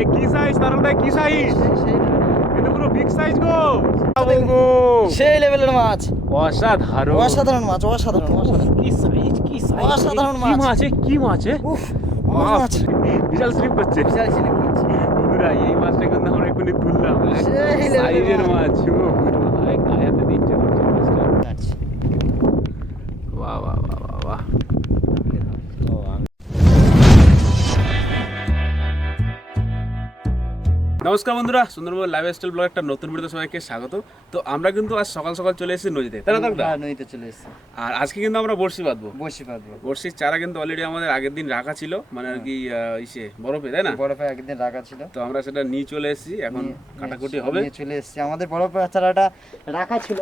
এ কি সাইজ তার মধ্যে কি সাইজ এটা পুরো বিগ সাইজ গো। বাবু সেই লেভেলের মাছ। অসাধারণ। অসাধারণ মাছ অসাধারণ অসাধারণ। কি সাইজ কি সাইজ অসাধারণ কি মাছ। মাছ এ? কি মাছ? উফ মাছ। বিশাল স্লিপ করছে। বিশাল স্লিপ করছে। বন্ধুরা এই মাছটা কিন্তু আমরা এক্ষুনি তুললাম। সাইজের মাছ। মাছ নমস্কার বন্ধুরা সুন্দরবন লাইফ স্টাইল ব্লগ একটা নতুন ভিডিওতে সবাইকে স্বাগত। তো আমরা কিন্তু আজ সকাল সকাল চলে এসেছি নদীতে তাই না দাদা? হ্যাঁ, নদীতে চলে এসেছি। আর আজকে কিন্তু আমরা বড়শি বাঁধবো। বসে বাঁধবো। বড়শির চারা কিন্তু অলরেডি আমাদের আগের দিন রাখা ছিল মানে আর কি আহ, ইসে বরফে তাই না? বরফে আগের দিন রাখা ছিল। তো আমরা সেটা নিয়ে চলে এসেছি এখন কাটাকুটি হবে। নিয়ে চলে এসেছি। আমাদের বরফে চারাটা রাখা ছিল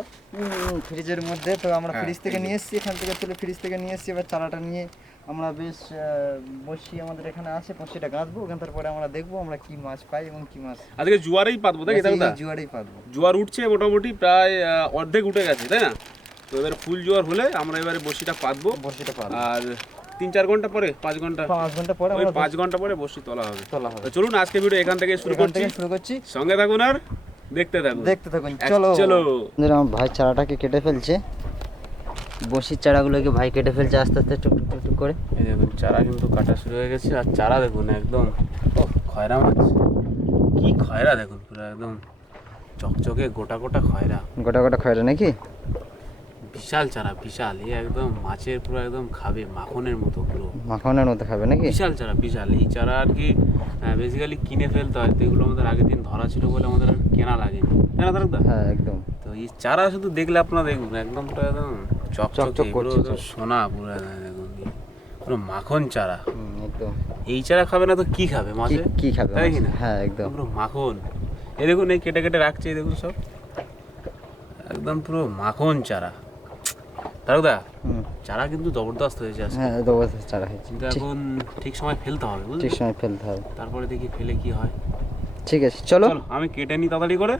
ফ্রিজের মধ্যে তো আমরা হ্যাঁ, ফ্রিজ থেকে নিয়ে এসেছি এখান থেকে তুলে ফ্রিজ থেকে নিয়ে এসেছি। এবার চারাটা নিয়ে আমরা বেশ বসি আমাদের এখানে আছে বসিটা গাঁথবো ওখান তারপরে আমরা দেখব আমরা কি মাছ পাই এবং কি মাছ আজকে জুয়ারেই পাতবো তাই দাদা এই জুয়ারেই পাবো জোয়ার উঠছে মোটামুটি প্রায় অর্ধেক উঠে গেছে তাই না? তো এবার ফুল জোয়ার হলে আমরা এবারে বসিটা পাতবো। বসিটা পাবো আর তিন চার ঘণ্টা পরে পাঁচ ঘণ্টা? পাঁচ ঘণ্টা পরে ওই আমরা পাঁচ ঘণ্টা পরে বসি তোলা হবে। তোলা হবে। চলুন আজকে ভিডিও এখান থেকে শুরু এখান করছি। থেকে শুরু করছি। সঙ্গে থাকুন আর দেখতে থাকুন। দেখতে থাকুন। চলো। চলো। আমার ভাই চারাটাকে কেটে ফেলছে। বসির চারাগুলোকে ভাই কেটে ফেলছে আস্তে আস্তে টুক টুক টুক করে। এই দেখুন চারা কিন্তু কাটা শুরু হয়ে গেছে আর চারা দেখুন একদম ও খয়রা মাছ। কি খয়রা দেখুন পুরো একদম চকচকে গোটা গোটা খয়রা। গোটা গোটা খয়রা নাকি? বিশাল চারা বিশাল এই একদম মাছের পুরো একদম খাবে মাখনের মতো পুরো। মাখনের মতো খাবে নাকি? বিশাল চারা বিশাল এই চারা আর কি বেসিক্যালি কিনে ফেলতে হয় তো এগুলো আমাদের আগের দিন ধরা ছিল বলে আমাদের আর কেনা লাগেনি। তাই না দাদা হ্যাঁ একদম। তো এই চারা শুধু দেখলে আপনারা দেখুন একদম পুরো একদম চকচক করছে সোনা পুরো পুরো মাখন চারা। একদম। এই চারা খাবে না তো কি খাবে মাছে কি খাবে তাই না? হ্যাঁ একদম। পুরো মাখন। এই দেখুন এই কেটে কেটে রাখছে এই দেখুন সব। একদম পুরো মাখন চারা। হুম, চারা কিন্তু জবরদস্ত হয়েছে হ্যাঁ দেবো চারা হয়েছে। কিন্তু এখন ঠিক সময় ফেলতে হবে বুঝলি ঠিক সময় ফেলতে হবে। তারপরে দেখি ফেলে কি হয়। ঠিক আছে চলো। চলো আমি কেটে নিই তাড়াতাড়ি করে।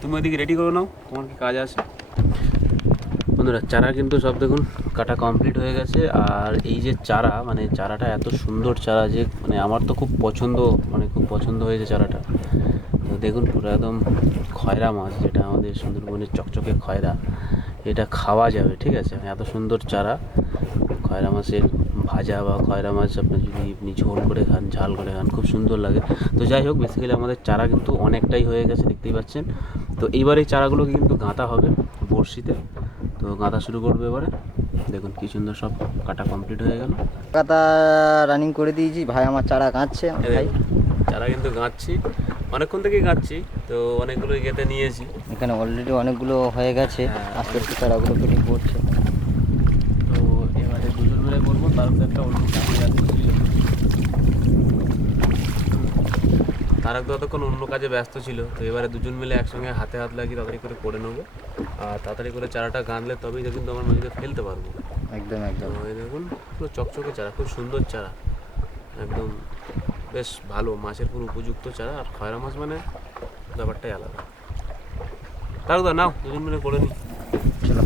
তুমি ওইদিকে রেডি করে নাও তোমার কি কাজ আছে? বন্ধুরা, চারা কিন্তু সব দেখুন কাটা কমপ্লিট হয়ে গেছে। আর এই যে চারা মানে চারাটা এত সুন্দর চারা যে মানে আমার তো খুব পছন্দ মানে খুব পছন্দ হয়েছে চারাটা। তো দেখুন, পুরো একদম খয়রা মাছ যেটা আমাদের সুন্দরবনের চকচকে খয়রা। এটা খাওয়া যাবে, ঠিক আছে? এত সুন্দর চারা। খয়রা মাছের ভাজা বা খয়রা মাছ আপনি যদি আপনি ঝোল করে খান, ঝাল করে খান, খুব সুন্দর লাগে। তো যাই হোক বেসিক্যালি আমাদের চারা কিন্তু অনেকটাই হয়ে গেছে, দেখতেই পাচ্ছেন। তো এইবার এই চারাগুলোকে কিন্তু গাঁথা হবে বড়শিতে। তো গাঁথা শুরু করবে এবারে। দেখুন কি সুন্দর সব কাটা কমপ্লিট হয়ে গেল। কাঁথা রানিং করে দিয়েছি ভাই আমার চারা গাঁচ্ছে ভাই। চারা কিন্তু গাঁচ্ছি অনেকক্ষণ থেকেই গাঁচ্ছি তো অনেকগুলো গেঁথে নিয়েছি। এখানে অলরেডি অনেকগুলো হয়ে গেছে হ্যাঁ। আস্তে আস্তে চারাগুলো ফিটিং করছে তো এবারে দুজন মিলে করব তার তো একটা অন্য কাজে ব্যস্ত ছিল তো ততক্ষণ অন্য কাজে ব্যস্ত ছিল তো এবারে দুজন মিলে একসঙ্গে হাতে হাত লাগিয়ে তাড়াতাড়ি করে করে নেব। আর তাড়াতাড়ি করে চারাটা গাঁধলে তবেই কিন্তু আমার নদীতে ফেলতে পারব। একদম একদম। এই দেখুন পুরো চকচকে চারা খুব সুন্দর চারা। একদম বেশ ভালো মাছের পুরো উপযুক্ত চারা। আর খয়রা মাছ মানে ব্যাপারটাই আলাদা। তারও নাও দুজন মিলে করে নিই চলো।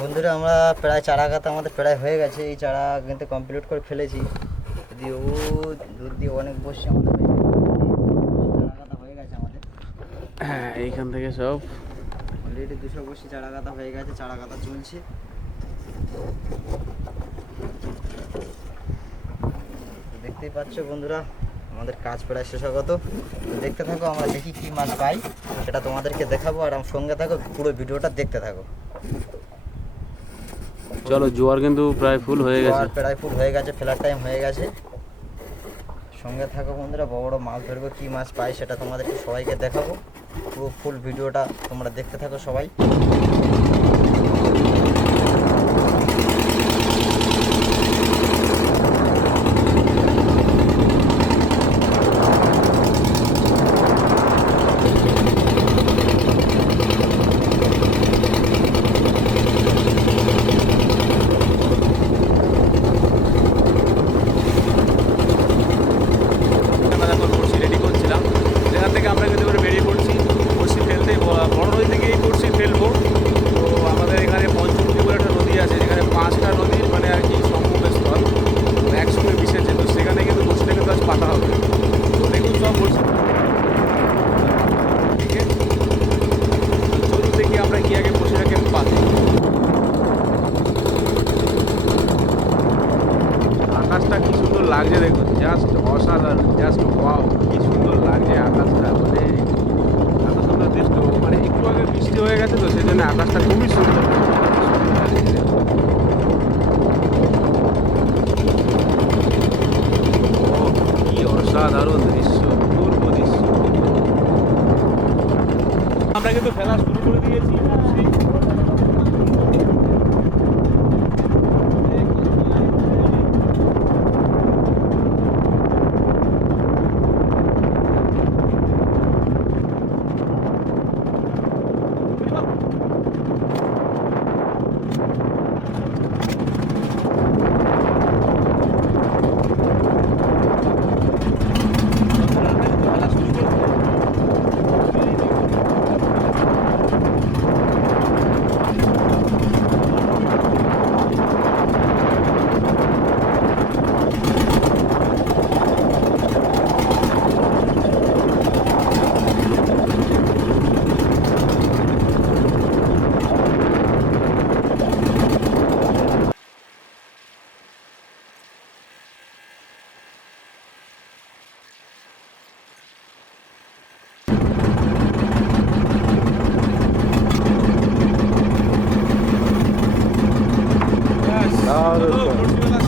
বন্ধুরা আমরা প্রায় চারা গাঁথা আমাদের প্রায় হয়ে গেছে। এই চারা কিন্তু কমপ্লিট করে ফেলেছি। যদি ও দূর দিয়ে অনেক বসে আমাদের। চারা হয়ে গেছে আমাদের। হ্যাঁ এইখান থেকে সব। অলরেডি দুশো বসে চারা গাঁথা হয়ে গেছে চারা গাঁথা চলছে। দেখতেই পাচ্ছ বন্ধুরা আমাদের কাজ প্রায় শেষ হগত দেখতে থাকো আমরা দেখি কি মাছ পাই। সেটা তোমাদেরকে দেখাবো আর আমার সঙ্গে থাকো পুরো ভিডিওটা দেখতে থাকো। চলো জোয়ার কিন্তু প্রায় ফুল হয়ে গেছে। প্রায় ফুল হয়ে গেছে ফেলার টাইম হয়ে গেছে। সঙ্গে থাকো বন্ধুরা, বড় বড় মাছ ধরবো, কী মাছ পাই সেটা তোমাদেরকে সবাইকে দেখাবো। পুরো ফুল ভিডিওটা তোমরা দেখতে থাকো সবাই আমরা এখন বড়শি রেডি করছিলাম যেখান থেকে আমরা কিন্তু এবারে বেরিয়ে পড়ছি বড়শি ফেলতে ব- বড় নদী থেকে এই বড়শি ফেলব তো আকাশটা কি সুন্দর লাগছে দেখুন জাস্ট অসাধারণ জাস্ট ওয়াও কি সুন্দর লাগছে আকাশটা মানে এত সুন্দর দৃশ্য। মানে একটু আগে বৃষ্টি হয়ে গেছে তো সেই জন্য আকাশটা খুবই সুন্দর। কি অসাধারণ দৃশ্য দৃশ্য। আমরা কিন্তু খেলা শুরু করে দিয়েছি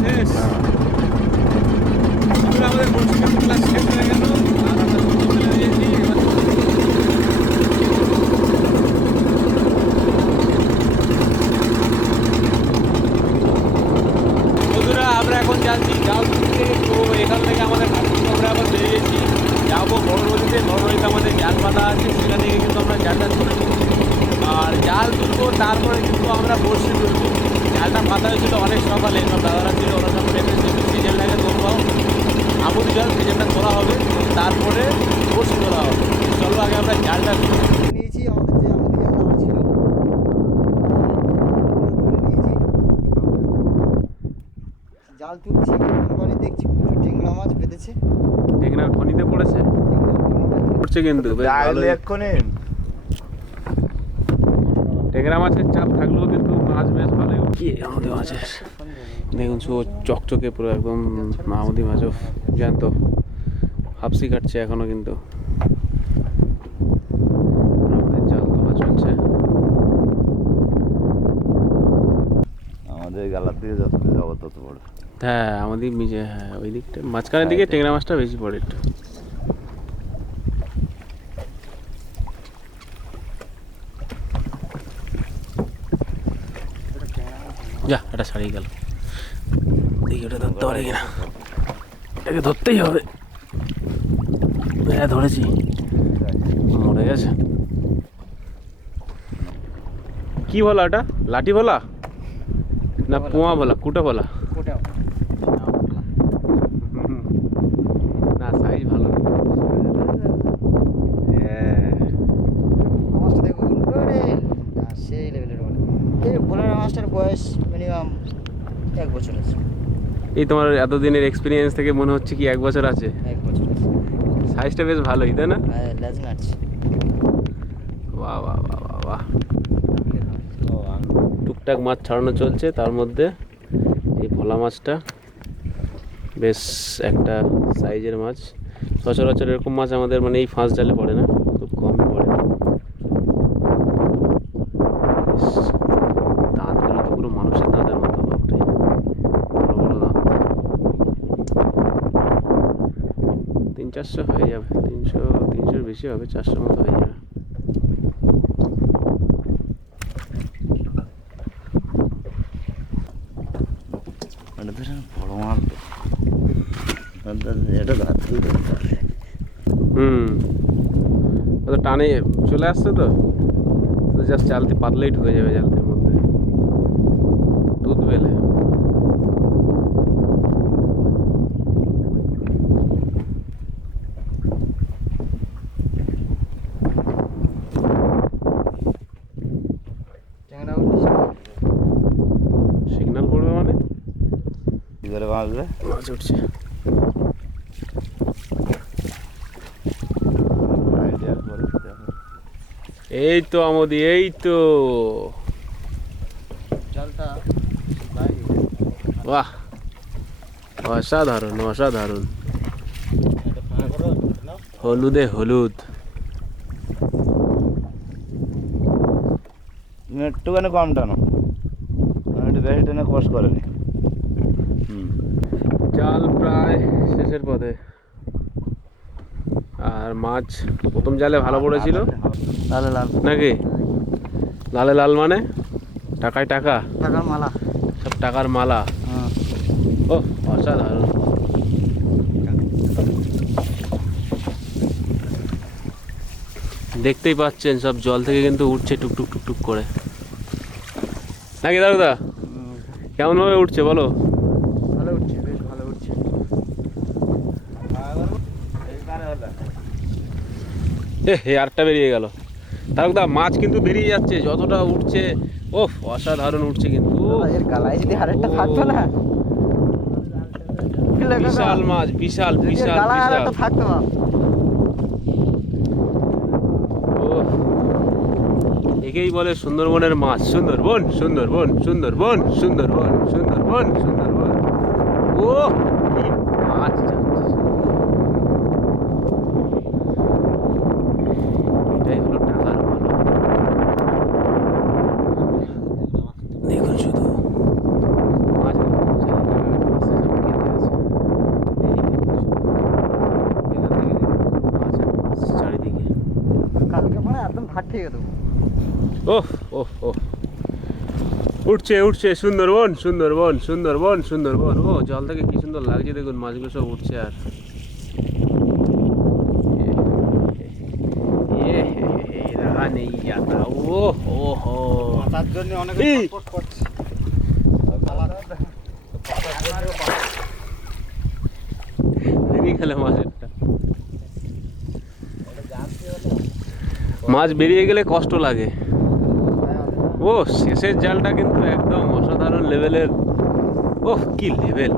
শেষ আমাদের বড়শি ক্লাস শেষ হয়ে গেল আর আমরা চলে দিয়েছি এবার বন্ধুরা আমরা এখন যাচ্ছি জাল তুলতে তো এখান থেকে আমাদের কাজগুলো আমরা আবার বেরিয়ে গেছি যাব বড় নদীতে বড় নদীতে আমাদের জাল পাতা আছে সেখান থেকে কিন্তু আমরা জালটা নেব। আর জাল তুলবো, তারপরে কিন্তু আমরা বড়শি তুলবো জালটা পাতা হয়েছিল অনেক সকালে সব দাদারা ছিল, ওরা সব নেমে সিজন লাগে তোলবো আমুদ জল তোলা হবে, তারপরে বড়শি তোলা হবে। চলো আগে আমরা জালটা নিয়েছি, আমাদের যে আমাদের ছিল জাল তুলছি দেখছি, প্রচুর টেংরা মাছ পড়েছে পড়ছে কিন্তু বেশ ভালোই। মাছের চাপ থাকলেও কিন্তু মাছ বেশ ভালোই কি আমাদের মাছের? দেখুন শো চকচকে পুরো একদম মাহমুদি মাছও জ্যান্ত। হাফসি কাটছে এখনও কিন্তু। আমাদের জাল তোলা চলছে। আমাদের গালার দিকে যত যাব তত বড় হ্যাঁ আমাদের নিজে হ্যাঁ ওই দিকটা। মাঝখানের দিকে টেংরা মাছটা বেশি পড়ে একটু। যা এটা ছাড়িয়ে গেল। দেখি ওটা ধরতে পারে কিনা? এটাকে ধরতেই হবে। হ্যাঁ ধরেছি। মরে গেছে। কি বলা ওটা? লাঠি বলা? না পোয়া বলা কুটা ভোলা ওটাও না সাইজ ভালো হ্যাঁ মাছটা দেখুন ওরে না, সেই লেভেলের বলে এই বোলার মাছটার বয়স মিনিমাম এক বছর আছে এই তোমার এতদিনের এক্সপিরিয়েন্স থেকে মনে হচ্ছে কি এক বছর আছে? এক বছর সাইজটা বেশ ভালোই তাই না? হ্যাঁ বাহ বাহ বাহ বাহ বাহ। টুকটাক মাছ ছাড়ানো চলছে তার মধ্যে এই ভোলা মাছটা। বেশ একটা সাইজের মাছ। সচরাচর এরকম মাছ আমাদের মানে এই ফাঁস জালে পড়ে না খুব কমই পড়ে বেশ, দাঁতগুলো তো পুরো মানুষের দাঁতের মতো বাপরে বড় বড় দাঁত তিন চারশো হয়ে যাবে তিনশো তিনশোর বেশি হবে চারশোর মতো হয়ে যাবে। এটা ধরে বড় মাছ তো। এটা ধরতেই ধরতে হবে হুম। ও তো টানে চলে আসছে তো? তো জাস্ট জালতি পাতলেই ঢুকে যাবে জালতির মধ্যে দুধ বেলে ট্যাংরা উঠছে সিগন্যাল পড়বে মানে মাছ উঠছে। এই তো আমদি এই তো। বাহ অসাধারণ অসাধারণ। হলুদে হলুদ। একটুখানি কম টানো। একটু বেশি টেনে কষ করেনি। জাল প্রায় শেষের পথে। আর মাছ প্রথম জালে ভালো পড়েছিল। লালে লাল। নাকি? লালে লাল মানে? টাকায় টাকা? টাকার মালা। সব টাকার মালা। হ্যাঁ। ও অসাধারণ। দেখতেই পাচ্ছেন সব জল থেকে কিন্তু উঠছে টুকটুক টুকটুক করে। নাকি দাদা? কেমন ভাবে উঠছে বলো ভালো উঠছে বেশ ভালো উঠছে এ আরটা বেরিয়ে গেল। তারকদা মাছ কিন্তু বেরিয়ে যাচ্ছে যতটা উঠছে ওফ অসাধারণ উঠছে কিন্তু। এর গালায় যদি আরেকটা থাকতো না। বিশাল মাছ বিশাল বিশাল বিশাল। থাকতো। একেই বলে সুন্দরবনের মাছ। সুন্দরবন সুন্দরবন সুন্দরবন সুন্দরবন সুন্দরবন সুন্দরবন। ও কি মাছ যাচ্ছে। এটাই হলো টাকার মালা দেখুন শুধু মাছ দেখুন, চারিদিকে মাছে সব ঘেরে আছে। এই দেখুন শুধু। এখান থেকে দেখুন মাছ আর মাছ চারিদিকে কালকে মানে একদম ভাত ঠিক দেবো ওহ ওহ ওহ উঠছে উঠছে সুন্দরবন সুন্দরবন সুন্দরবন সুন্দরবন ও জল থেকে কি সুন্দর লাগছে দেখুন মাছগুলো সব উঠছে আর। নেই ও হো হো। তার জন্য অনেক। করছে। বেরিয়ে মাছেরটা। মাছ বেরিয়ে গেলে কষ্ট লাগে। ও শেষের জালটা কিন্তু একদম অসাধারণ লেভেলের ওহ কি লেভেল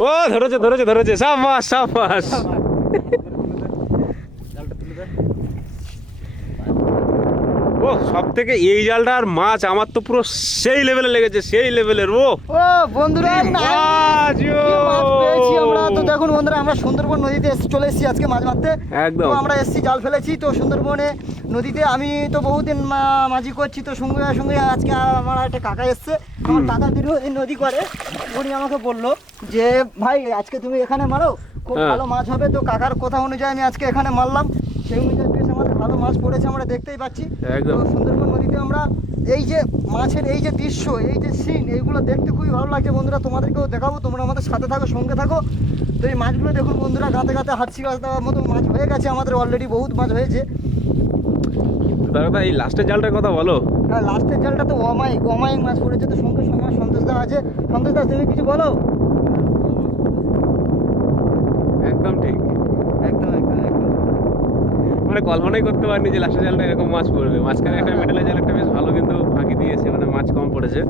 ও ধরেছে ধরেছে ধরেছে সাবাস। সাবাস ও সব থেকে এই জালটা আর মাছ আমার তো পুরো সেই লেভেলে লেগেছে সেই লেভেলের ও। বন্ধুরা! আমরা। তো দেখুন বন্ধুরা আমরা সুন্দরবন নদীতে চলে এসেছি আজকে মাছ মারতে। একদম। আমরা এসেছি জাল ফেলেছি। তো সুন্দরবনে নদীতে আমি তো বহুদিন মাঝি করছি তো সঙ্গে সঙ্গে আজকে আমার একটা কাকা এসছে। আমার কাকা দীর্ঘদিন নদী করে। উনি আমাকে বলল যে ভাই আজকে তুমি এখানে মারো খুব হ্যাঁ। ভালো মাছ হবে। তো কাকার কথা অনুযায়ী আমি আজকে এখানে মারলাম। সেই ভালো মাছ পড়েছে আমরা দেখতেই পাচ্ছি। একদম। সুন্দরবন নদীতে আমরা এই যে মাছের এই যে দৃশ্য এই যে সিন এইগুলো দেখতে খুবই ভালো লাগছে বন্ধুরা। তোমাদেরকেও দেখাবো তোমরা আমাদের সাথে থাকো সঙ্গে থাকো। তো এই মাছগুলো দেখুন বন্ধুরা গাতে গাতে হাঁটছি গাছ দেওয়ার মতো মাছ হয়ে গেছে আমাদের অলরেডি বহুত মাছ হয়েছে। দাদা এই লাস্টের জালটার কথা বলো। আর লাস্টের জালটা তো অমায়িক অমায়িক মাছ পড়েছে। তো সঙ্গে সঙ্গে সন্তোষ দা আছে। সন্তোষ দা তুমি কিছু বলো? একদম ঠিক। একদম একদম একদম। মানে কল্পনাই করতে পারিনি যে লাস্টের জালটা এরকম মাছ পড়বে। মাঝখানে একটা মেটালের জাল একটা বেশ ভালো কিন্তু ফাঁকি দিয়েছে মানে মাছ কম পড়েছে।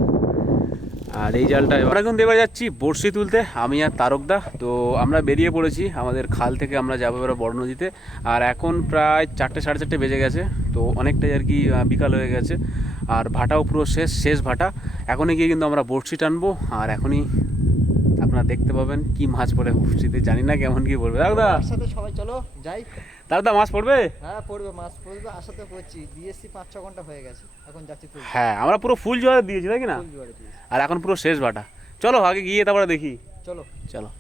আর এই জালটা আমরা কিন্তু এবার যাচ্ছি বড়শি তুলতে আমি আর তারকদা তো আমরা বেরিয়ে পড়েছি আমাদের খাল থেকে আমরা যাব এবার বড় নদীতে। আর এখন প্রায় চারটে সাড়ে চারটে বেজে গেছে তো অনেকটাই আর কি বিকাল হয়ে গেছে। আর ভাটাও পুরো শেষ শেষ ভাটা। এখনই গিয়ে কিন্তু আমরা বড়শি টানবো আর এখনই আপনারা দেখতে পাবেন কি মাছ পড়ে। বড়শিতে জানি না কেমন কি পড়বে। দাদা সাথে সবাই চলো যাই। দাদা মাছ পড়বে? হ্যাঁ পড়বে মাছ পড়বে আশাতে করছি। দিয়েছি পাঁচ ছ ঘণ্টা হয়ে গেছে এখন যাচ্ছি তুই। হ্যাঁ আমরা পুরো ফুল জোয়ার দিয়েছি তাই না। আর এখন পুরো শেষ ভাটা চলো আগে গিয়ে তারপরে দেখি। চলো। চলো।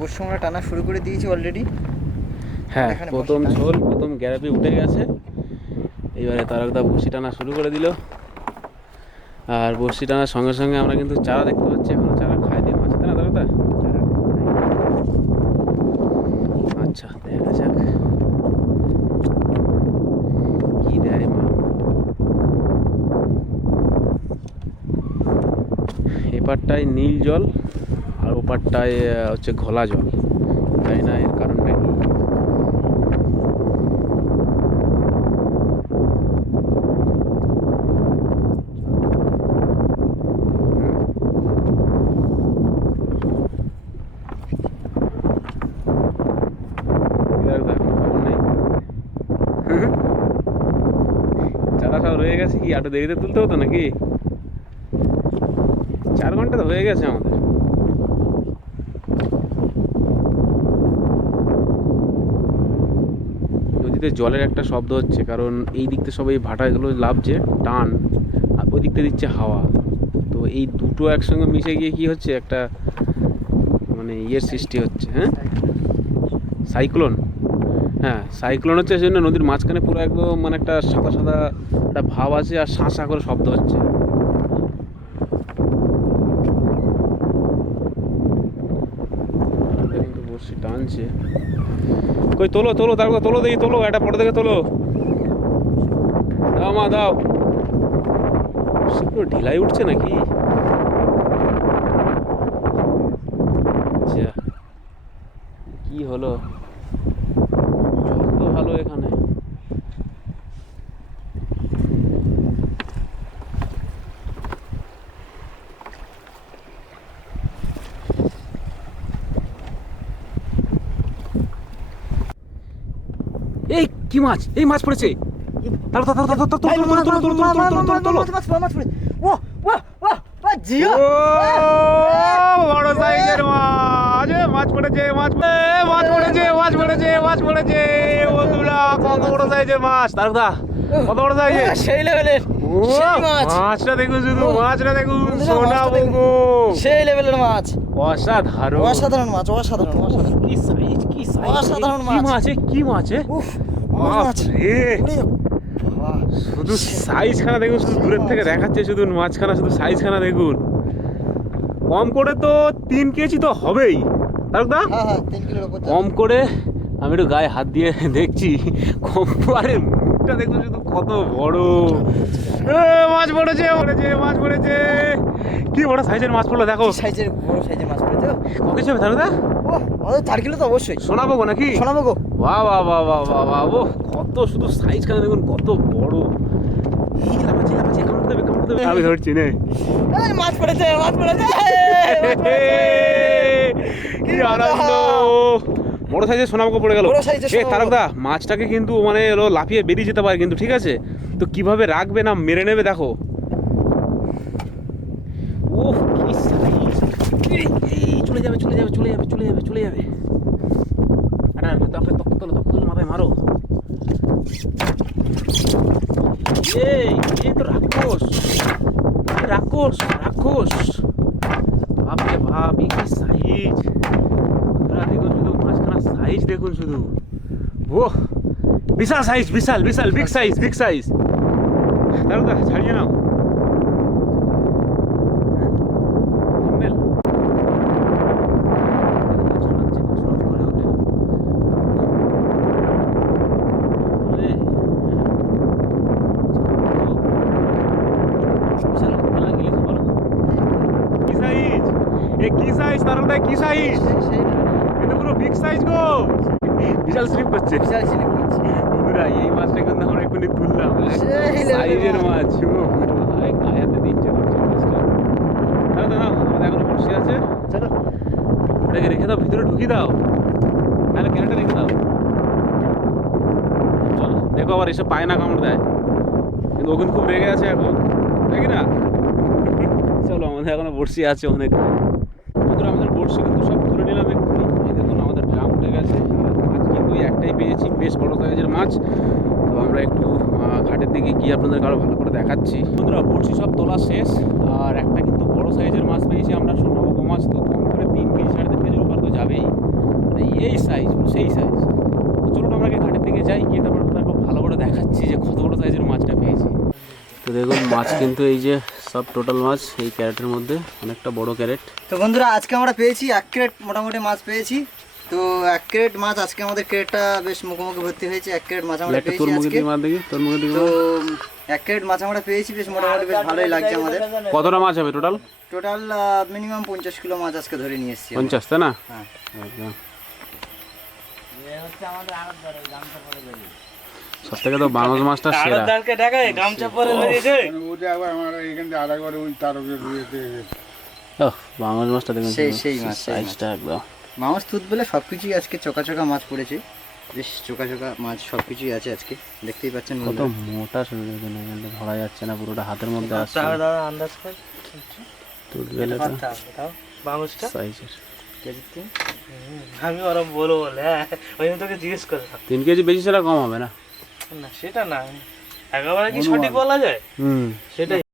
বসে আমরা টানা শুরু করে দিয়েছি অলরেডি হ্যাঁ প্রথম ঝোল প্রথম গ্যারাপি উঠে গেছে। এবারে তারকদা বসি টানা শুরু করে দিল। আর বসি টানার সঙ্গে সঙ্গে আমরা কিন্তু চারা দেখতে পাচ্ছি এখনও তারকদা আচ্ছা দেখা যাক। কি দেয় মা? এপারটায় নীল জল, আর ওপারটায় হচ্ছে ঘোলা জল। তাই না? এর কারণটা কি এবার তো এখন খবর নেই চারা সব আটো দেরিতে তুলতে হতো নাকি? চার ঘণ্টা তো হয়ে গেছে আমাদের। নদীতে জলের একটা শব্দ হচ্ছে, কারণ এই দিক থেকে সব এই ভাটাগুলো লাভছে টান, আর ওই দিক থেকে দিচ্ছে হাওয়া। তো এই দুটো একসঙ্গে মিশে গিয়ে কি হচ্ছে? একটা মানে ইয়ের সৃষ্টি হচ্ছে হ্যাঁ? সাইক্লোন। হ্যাঁ সাইক্লোন হচ্ছে সেজন্য নদীর মাঝখানে পুরো একদম মানে একটা সাদা সাদা একটা ভাব আছে আর শাঁসা করে শব্দ হচ্ছে। আমাদের টানছে। কই তোলো তোলো তারপর তোলো দেখি, তোলো, একটা পরে দেখে তোলো। দাও মা, দাও। ঢিলাই উঠছে নাকি? কি হলো? তো ভালো এখানে। কি মাছ? এই মাছ পড়েছে। বড় মাছ। পড়েছে মাছ মাছ পড়েছে মাছ পড়েছে মাছ পড়েছে। কত বড় মাছ। কত সেই লেভেলের দেখুন শুধু দেখুন সেই লেভেলের মাছ। অসাধারণ। অসাধারণ মাছ অসাধারণ অসাধারণ। মাছ কি মাছ। কি মাছ শুধু সাইজখানা দেখুন শুধু দূরের থেকে দেখাচ্ছে শুধু মাছখানা শুধু সাইজখানা দেখুন। কম করে তো তিন কেজি তো হবেই তারকদা হ্যাঁ হ্যাঁ যাবে। কম করে আমি একটু গায়ে হাত দিয়ে দেখছি কম আরে মুখটা দেখুন শুধু কত বড়। মাছ পড়েছে পড়েছে মাছ পড়েছে। কি বড় সাইজের মাছ পড়ল দেখো। সাইজের বড় সাইজের মাছ পড়েছে? কত হিসেবে তারকদা আমাদের চার কিলো তো অবশ্যই। শোনাবো গো নাকি? শোনাবো গো। বাহ বাহ বাহ বাহ বাহ বাহ ও কত শুধু সাইজ সাইজখানা দেখুন কত বড়। এই লাফাচ্ছে লাফাচ্ছে কামড়ে দেবে কামড়ে দেবে। আমি ধরছি নে। মাছ পড়েছে মাছ পড়েছে কি আনন্দ বড় সাইজের সোনামুখো পড়ে গেল। বড় সাইজের এ তারকদা মাছটাকে কিন্তু মানে এলো লাফিয়ে বেরিয়ে যেতে পারে কিন্তু ঠিক আছে? তো কীভাবে রাখবে না মেরে নেবে দেখো। ওহ কি সাইজ চলে যাবে চলে যাবে চলে যাবে চলে যাবে চলে যাবে। আরে তখন তখন তোলো তখন তোলো মাথায় মারো। এই তো রাক্ষস। রাক্ষস রাক্ষস। বাপরে বাপ এই কি সাইজ বন্ধুরা দেখুন শুধু মাঝখানা সাইজ দেখুন শুধু। ও বিশাল সাইজ বিশাল বিশাল বিগ সাইজ বিগ সাইজ দাঁড়ো ছাড়িয়ে নাও হ্যাঁ? থাম্বেল? দেখুন তো চালাচ্ছে, কসরত করে ওঠে। আরে, বিশাল ভয় লাগিয়েছে বলো। কি সাইজ এ কি সাইজ তার মধ্যে কি সাইজ এটা পুরো বিগ সাইজ গো। বিশাল স্লিপ করছে। বিশাল স্লিপ করছে। বন্ধুরা এই মাছটা কিন্তু আমরা এখনই তুললাম। সেই সাইজের মাছ। ও ভাই গায়ে হাতে দিচ্ছে মাছটা দাঁড়াও আমাদের এখনও বসে আছে। চলো। ওটাকে রেখে দাও ভিতরে ঢুকিয়ে দাও। তাহলে ক্যারেটে রেখে দাও। চলো দেখো আবার এসব পায় না কামড় দেয়। কিন্তু ও কিন্তু খুব রেগে আছে এখন দেখি না? চলো আমাদের এখনও বড়শি আছে অনেক। বন্ধুরা আমাদের বড়শি কিন্তু সব তুলে নিলাম এক্ষুনি। এই দেখুন আমাদের ড্রাম উঠে গেছে। মাছ কিন্তু একটাই পেয়েছি, বেশ বড় সাইজের মাছ। তো আমরা একটু ঘাটের দিকে গিয়ে আপনাদের আরও ভালো করে দেখাচ্ছি। বন্ধুরা, বড়শি সব তোলা শেষ। আর একটা কিন্তু বড় সাইজের মাছ পেয়েছি আমরা সোনাবো মাছ। তো কম করে তিন কেজি সাড়ে তিন কেজির উপর তো যাবেই। মানে এই সাইজ সেই সাইজ তো চলুন আমরা ঘাটের দিকে যাই, গিয়ে তারপর খুব ভালো করে দেখাচ্ছি যে কত বড় সাইজের তো দেখুন মাছ কিন্তু এই যে সব টোটাল মাছ এই ক্যারেটের মধ্যে অনেকটা বড় ক্যারেট। তো বন্ধুরা আজকে আমরা পেয়েছি এক ক্রেট মোটামুটি মাছ পেয়েছি। তো এক ক্রেট মাছ আজকে আমাদের ক্রেটটা বেশ মুখোমুখি ভর্তি হয়েছে। এক ক্রেট মাছ আমরা একটা পেয়েছি তোর মুখে আজকে। দিয়ে মার দেখি তোর মুখে দিয়ে তো মার। এক ক্রেট মাছ আমরা পেয়েছি বেশ মোটামুটি বেশ ভালোই লাগছে আমাদের। কতটা মাছ হবে টোটাল টোটাল মিনিমাম পঞ্চাশ কিলো মাছ আজকে ধরে নিয়ে এসেছি আমরা। পঞ্চাশ তাই না? হ্যাঁ। একদম। সব থেকে তো বাংলা মাছটা সেরা। ওটা আবার আমার এখান থেকে আধা করে ওই তারকের রুয়েতে ওহ, বাংলা মাছটা দেখুন সেই-। সেই মাছ, সাইজটা একদম। মাছ তুত বলে সব কিছুই আজকে চোকা চোকা মাছ পড়েছে। বেশ চোকা চোকা মাছ সব কিছুই আছে আজকে। দেখতেই পাচ্ছেন কত মোটা শরীর এখানে এখানে ধরা যাচ্ছে না পুরোটা হাতের মধ্যে আসছে। দাদা আন্দাজ কর। তো গেলে পারতে হবে সাইজের কেজি আমি ওরম বলব বলে হ্যাঁ। ওই তোকে জিজ্ঞেস করলাম। তিন কেজি বেশি সেটা কম হবে না। না সেটা না। একেবারে কি সঠিক বলা যায়? হুম। সেটাই।